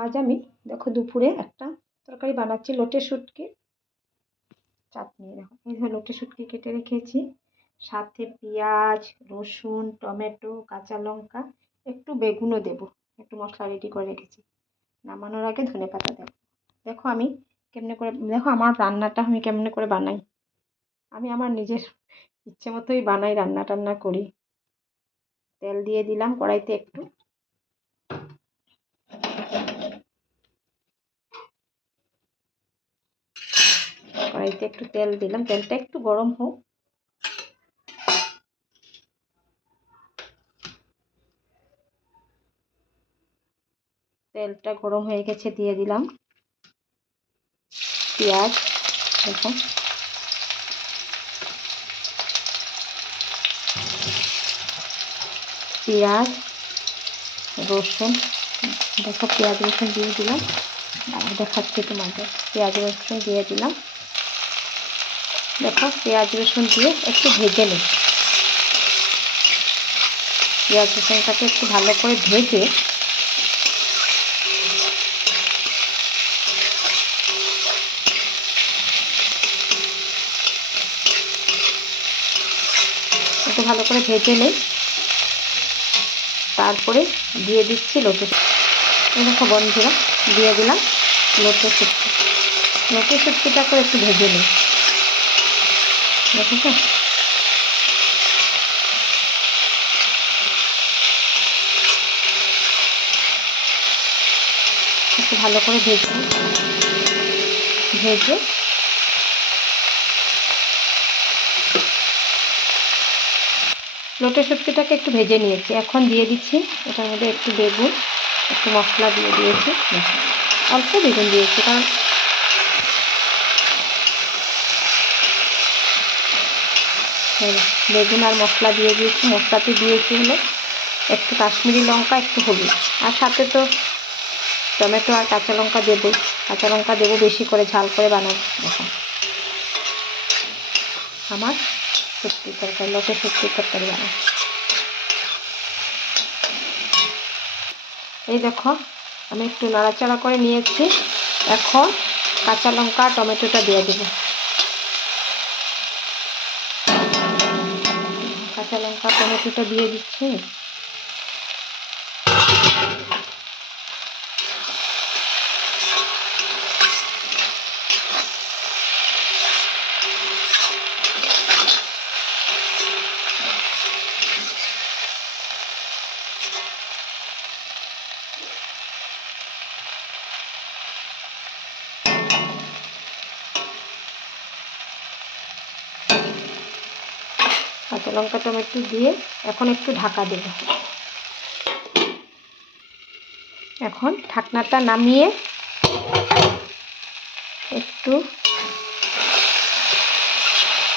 আজ আমি দেখো দুপুরে একটা তরকারি বানাচ্ছি, লোটে শুটকি চাটনি। দেখো এই ধর লোটে শুটকি কেটে রেখেছি, সাথে পেঁয়াজ, রসুন, টমেটো, কাঁচা লঙ্কা, একটু বেগুনও দেবো, একটু মশলা রেডি করে রেখেছি। নামানোর আগে ধনেপাতা দেবো। দেখো আমি কেমনে করে, দেখো আমার রান্নাটা আমি কেমনে করে বানাই। আমি আমার নিজের ইচ্ছে মতোই বানাই, রান্না টান্না করি। তেল দিয়ে দিলাম কড়াইতে একটু, কড়াইতে একটু তেল দিলাম, তেলটা একটু গরম হোক। তেলটা গরম হয়ে গেছে, দিয়ে দিলাম পেঁয়াজ। দেখো পেঁয়াজ, রসুন, দেখো পেঁয়াজ রসুন দিয়ে দিলাম, দেখাচ্ছি তোমাদের। পেঁয়াজ রসুন দিয়ে দিলাম, দেখো পেঁয়াজ রসুন দিয়ে একটু ভেজে নিই। পেঁয়াজ রসুনটাকে একটু ভালো করে ভেজে নিই। তারপরে দিয়ে দিচ্ছি লোটে শুটকি। এই দেখো বন্ধুরা, দিয়ে দিলাম লোটে শুটকি। লোটে শুটকিটাকে একটু ভেজে নিই, দেখো তো। একটু ভালো করে ভেজে লোটে শুটকিটাকে একটু ভেজে নিয়েছি। এখন দিয়ে দিচ্ছি এটার মধ্যে একটু বেগুন, একটু মশলা দিয়ে দিয়েছি, অল্প বেগুন দিয়েছি কারণ বেগুন আর মশলা দিয়ে দিয়েছি। মশলাতে দিয়েছি হলো একটু কাশ্মীরি লঙ্কা, একটু হলুদ, আর সাথে তো টমেটো আর কাঁচা লঙ্কা দেবো। কাঁচা লঙ্কা দেবো বেশি করে, ঝাল করে বানাবো। দেখো আমার শুটকির তরকারি, লোটে শুটকির তরকারি বানাবো। এই দেখো আমি একটু নাড়াচাড়া করে নিয়েছি। এখন কাঁচা লঙ্কা টমেটোটা দিয়ে দেবো। কাঁচা লঙ্কা টমেটোটা দিয়ে দিচ্ছি। কাঁচা লঙ্কা টমেটো দিয়ে এখন একটু ঢাকা দেব। এখন ঢাকনাটা নামিয়ে একটু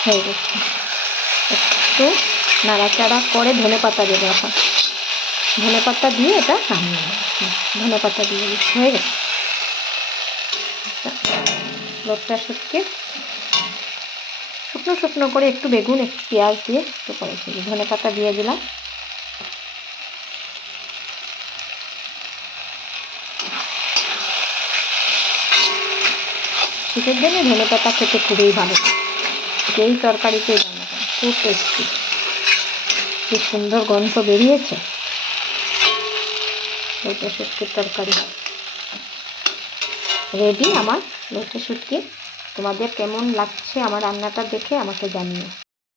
হয়ে গেছে, একটু নাড়াচাড়া করে ধনেপাতা দেবো। এখন ধনেপাতা দিয়ে এটা নামিয়ে নেব। ধনেপাতা দিয়ে হয়ে গেছে লোটে শুটকি। শুকনো শুকনো করে একটু বেগুন, একটু পেঁয়াজ দিয়ে একটু করেছি, ধনেপাতা দিয়ে দিলাম। শীতের দিনে ধনেপাতা খেতে খুবই ভালো, যেই তরকারিতে রান্না করে খুব টেস্টি। কি সুন্দর গন্ধ বেরিয়েছে লোটে শুটকির তরকারি। রেডি আমার লোটে শুটকি। তোমাদের কেমন লাগছে আমার রান্নাটা দেখে আমাকে জানিও।